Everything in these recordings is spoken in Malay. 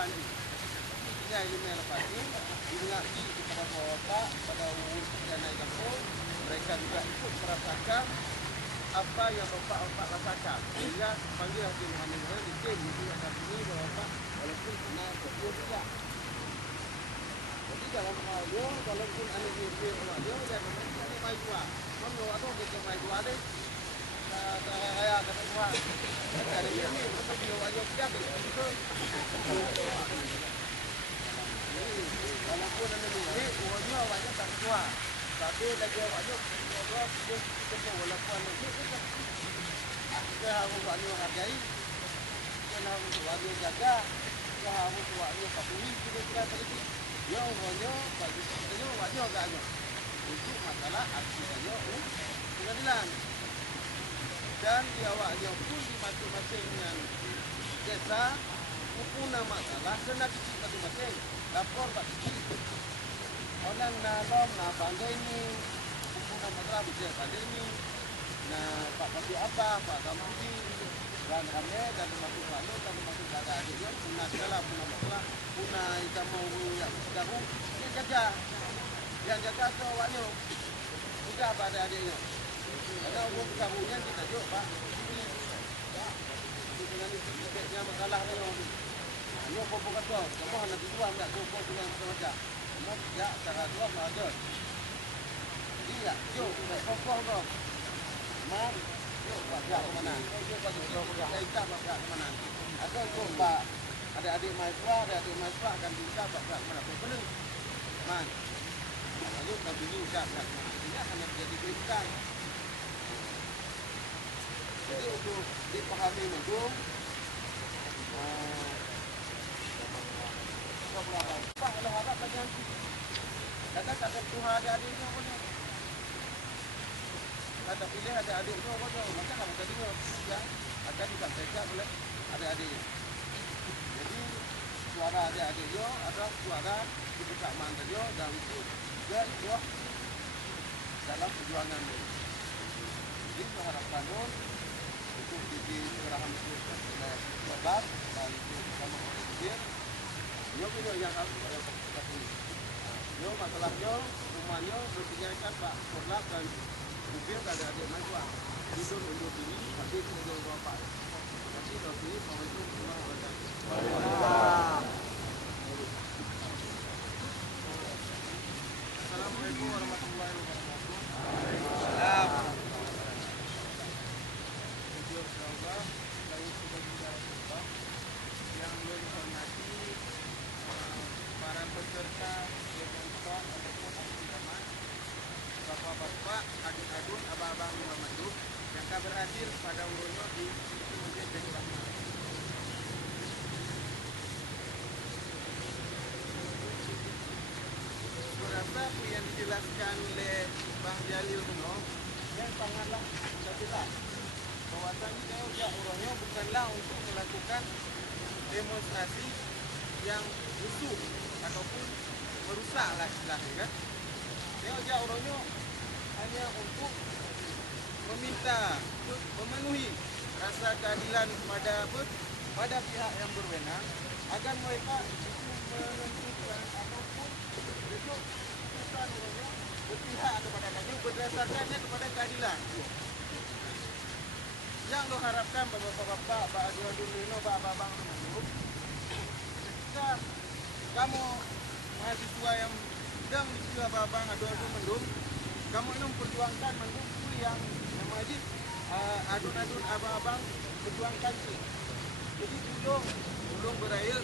banding. Tinggal email lepas ni, dimengerti kepada bapak, pada urus dan naik kampung, mereka juga ikut merasakan apa yang bapak rasakan. Sehingga panggil Haji Muhammad Nurul di tim itu akan ini bapak walaupun kena berpuluh tidak. Jadi dalam hal dia, walaupun anak dia dan anak mai tua, mana ada kita mai tua deh. Saya kata tua, ada ini untuk dia wajib siap itu. Walaupun anak ini umurnya wajib tak tua, tapi lagi wajib dia kita walaupun anak ini kita harus wajib hargai, kita harus wajib jaga, kita harus wajib patuhi kita tadi. Dia umurnya bagi kita wajib agaknya. Untuk masalah akhirnya pengadilan. Dan diawaknya pun di masing-masing yang desa mempunyai masalah kena kecil masing-masing. Lapor tak kecil. Orang dalam nak pandai ni mempunyai masalah bisa pandai ni. Nah, Pak Tapi apa, Pak Kamudi dan kami dan termasuk lalu dan termasuk ada adiknya punya segala punya masalah punya kita mau yang sekarang dia jaga yang jaga tu awaknya sudah pada adiknya ada umum kamunya kita jauh Pak dengan tiketnya masalah ni hanya apa kata kamu hanya tuan tak cukup dengan macam kamu tidak cara tuan ada jadi ya jauh pokok kau man Pak Pihak Keamanan. Kita Pak Pihak Keamanan. Ada Pak, adik-adik mahasiswa akan minta Pak Pihak Keamanan. Benar, man. Lalu kami minta Pak Pihak Keamanan. Ini hanya menjadi perintah. Jadi untuk dipahami mendung, Pak kalau harap lagi nanti. Kata Tuhan adik-adiknya boleh. Kata pilih ada adiknya apa macam kamu tadinya ya akan disampaikan oleh adik-adiknya. Jadi suara adik-adiknya ada suara di kesamaan dia dan itu juga ikut dalam perjuangan ini. Jadi harapan untuk di pengerahan itu oleh sebab dan itu bersama oleh dia. Dia punya yang harus kita pilih. Dia masalahnya rumahnya berpinjamkan Pak Korlap dan mungkin ada adik mahasiswa duduk undur diri tapi tidak jauh bapak tapi dari sini Assalamualaikum warahmatullahi wabarakatuh. Assalamualaikum warahmatullahi wabarakatuh. Insyaallah yang belum hormati para peserta demonstran ataupun aksi bapak-bapak, adik-adun, abang-abang Muhammadun yang akan berhadir pada urunnya di Masjid Baitur Rahman. Berasa yang dijelaskan oleh Bang Jalil Kuno yang sangatlah jelas bahwasanya dia urunnya bukanlah untuk melakukan demonstrasi yang rusuh ataupun merusaklah istilahnya kan. Dia urunnya hanya untuk meminta memenuhi rasa keadilan pada pihak yang berwenang agar mereka menentukan ataupun keputusan urunnya berpihak kepada kami berdasarkannya kepada keadilan. Yang diharapkan bapak-bapak, Pak Adu-Adu Nino, Pak Abang Menunggu, ketika kamu mahasiswa yang sedang di abang adu-adu mendung, kamu ini memperjuangkan mendung yang wajib adun-adun abang-abang perjuangkan sih. Jadi tolong berair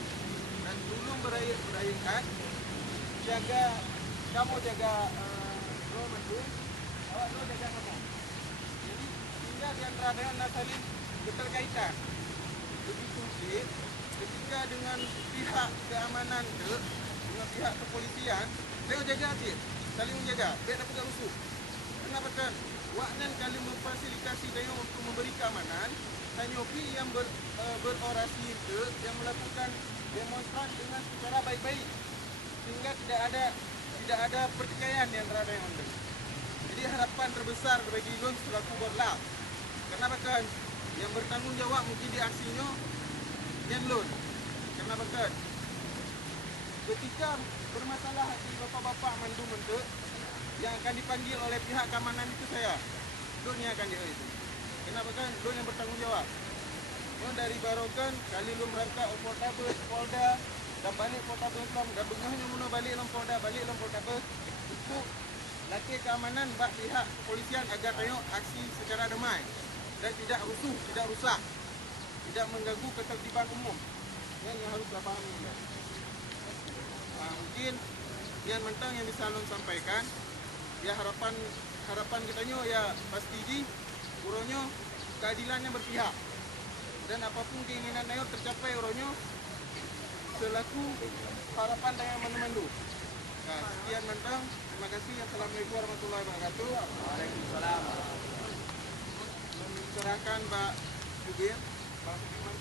dan tolong berairkan jaga kamu jaga mendung, awak jaga kamu. Jadi sehingga di antara dengan saling keterkaitan. Begitu sih ketika dengan pihak keamanan dengan pihak kepolisian saya jaga sih, saling menjaga, biar dapat rusuh. Kenapa kan? Waknan kali memfasilitasi dia untuk memberi keamanan, hanya yang berorasi itu yang melakukan demonstran dengan secara baik-baik, sehingga tidak ada pertikaian yang antara yang ada. Jadi harapan terbesar bagi Lun selaku Korlap. Kenapa kan? Yang bertanggungjawab mungkin di aksinya yang Lun. Kenapa kan? ketika bermasalah di bapak-bapak mandum itu, yang akan dipanggil oleh pihak keamanan itu saya. Don yang akan dia itu. Kenapa kan? Don yang bertanggung jawab. Don dari Barokan, kali lu merangkak Poltabes, Polda, dan balik Poltabes Islam, dan bengahnya muna balik dalam Polda, balik dalam Poltabes. Itu laki keamanan bak pihak kepolisian agar tengok aksi secara damai dan tidak rusuh, tidak rusak, tidak mengganggu ketertiban umum. Yang harus kita pahami. Mungkin yang mentang yang bisa Alun sampaikan, ya harapan kitanya ya pasti di uronyo keadilannya berpihak dan apapun keinginan Nayor tercapai uronyo selaku harapan yang menemandu. Nah, sekian mentang, terima kasih. Assalamualaikum warahmatullahi wabarakatuh. Waalaikumsalam. Serahkan Mbak Jubir, Bang Sudirman.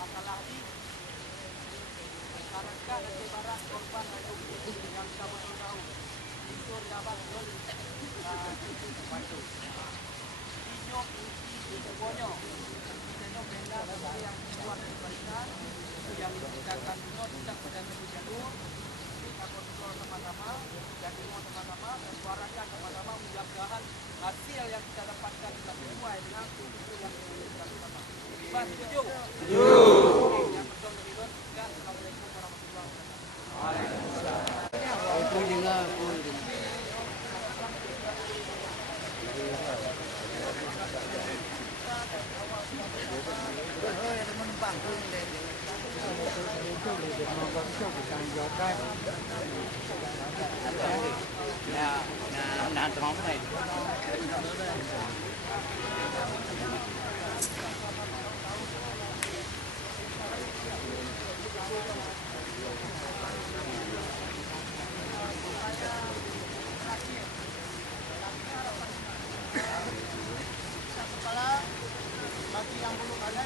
Masalah ini masyarakat dan ibarat korban yang sama tahu itu dapat bantu inyok di semuanya inyok benda yang buat perbaikan yang dikatakan inyok tidak pada jalur kita kontrol sama-sama dan semua sama-sama dan suarakan sama-sama mudah-mudahan hasil yang kita dapatkan bisa sesuai dengan itu yang kita sama. Setuju? Yang betul dari Don. Assalamualaikum warahmatullahi wabarakatuh. Waalaikumsalam. Itu juga pun. Nah, teman-teman này. Bagi yang belum ada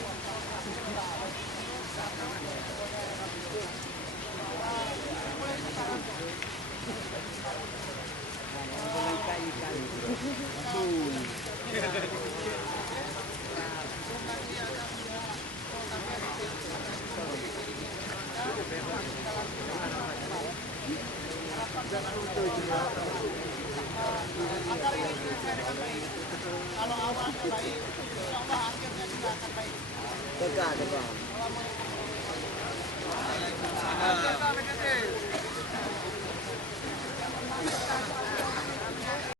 kalau awalnya baik, insya Allah akhirnya juga akan baik. Tegak.